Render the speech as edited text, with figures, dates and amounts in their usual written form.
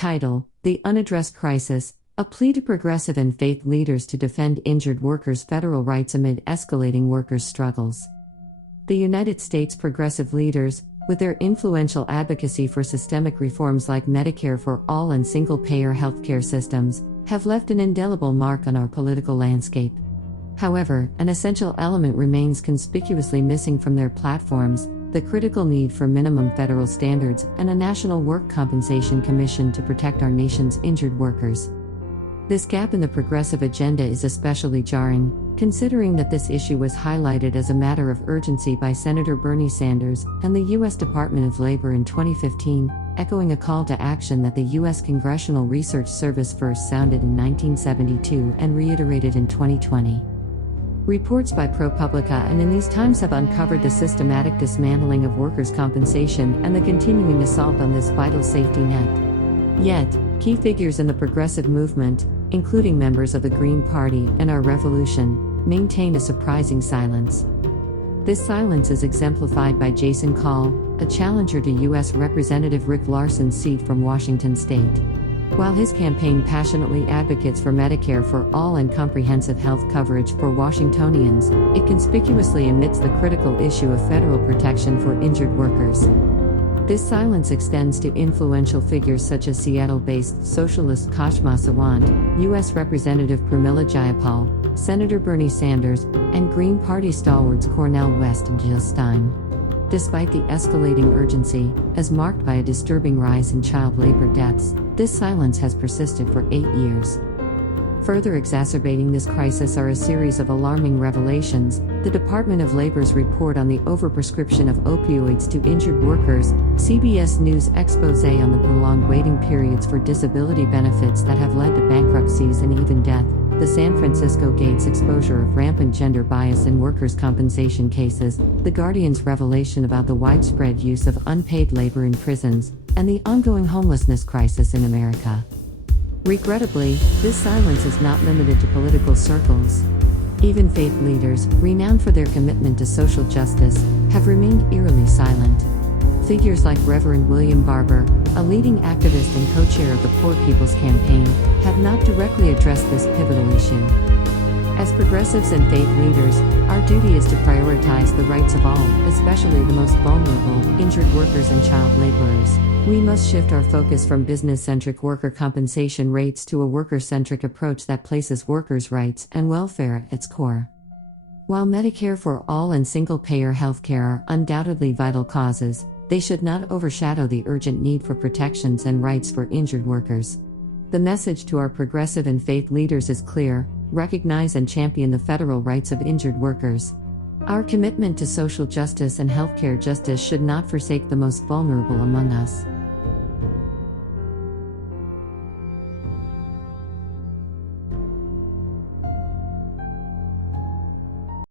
Title: The Unaddressed Crisis, a plea to progressive and faith leaders to defend injured workers' federal rights amid escalating workers' struggles. The United States progressive leaders, with their influential advocacy for systemic reforms like Medicare for all and single-payer healthcare systems, have left an indelible mark on our political landscape. However, an essential element remains conspicuously missing from their platforms: the critical need for minimum federal standards and a National Work Compensation Commission to protect our nation's injured workers. This gap in the progressive agenda is especially jarring, considering that this issue was highlighted as a matter of urgency by Senator Bernie Sanders and the U.S. Department of Labor in 2015, echoing a call to action that the U.S. Congressional Research Service first sounded in 1972 and reiterated in 2020. Reports by ProPublica and In These Times have uncovered the systematic dismantling of workers' compensation and the continuing assault on this vital safety net. Yet, key figures in the progressive movement, including members of the Green Party and Our Revolution, maintain a surprising silence. This silence is exemplified by Jason Call, a challenger to U.S. Representative Rick Larson's seat from Washington state. While his campaign passionately advocates for Medicare for all and comprehensive health coverage for Washingtonians, it conspicuously omits the critical issue of federal protection for injured workers. This silence extends to influential figures such as Seattle-based socialist Kashma Sawant, U.S. Representative Pramila Jayapal, Senator Bernie Sanders, and Green Party stalwarts Cornel West and Jill Stein. Despite the escalating urgency, as marked by a disturbing rise in child labor deaths, this silence has persisted for 8 years. Further exacerbating this crisis are a series of alarming revelations: the Department of Labor's report on the overprescription of opioids to injured workers, CBS News expose on the prolonged waiting periods for disability benefits that have led to bankruptcies and even death, the San Francisco Gates exposure of rampant gender bias in workers' compensation cases, The Guardian's revelation about the widespread use of unpaid labor in prisons, and the ongoing homelessness crisis in America. Regrettably, this silence is not limited to political circles. Even faith leaders, renowned for their commitment to social justice, have remained eerily silent. Figures like Reverend William Barber, a leading activist and co-chair of the Poor People's Campaign, have not directly addressed this pivotal issue. As progressives and faith leaders, our duty is to prioritize the rights of all, especially the most vulnerable, injured workers and child laborers. We must shift our focus from business-centric worker compensation rates to a worker-centric approach that places workers' rights and welfare at its core. While Medicare for all and single-payer healthcare are undoubtedly vital causes, they should not overshadow the urgent need for protections and rights for injured workers. The message to our progressive and faith leaders is clear: recognize and champion the federal rights of injured workers. Our commitment to social justice and healthcare justice should not forsake the most vulnerable among us.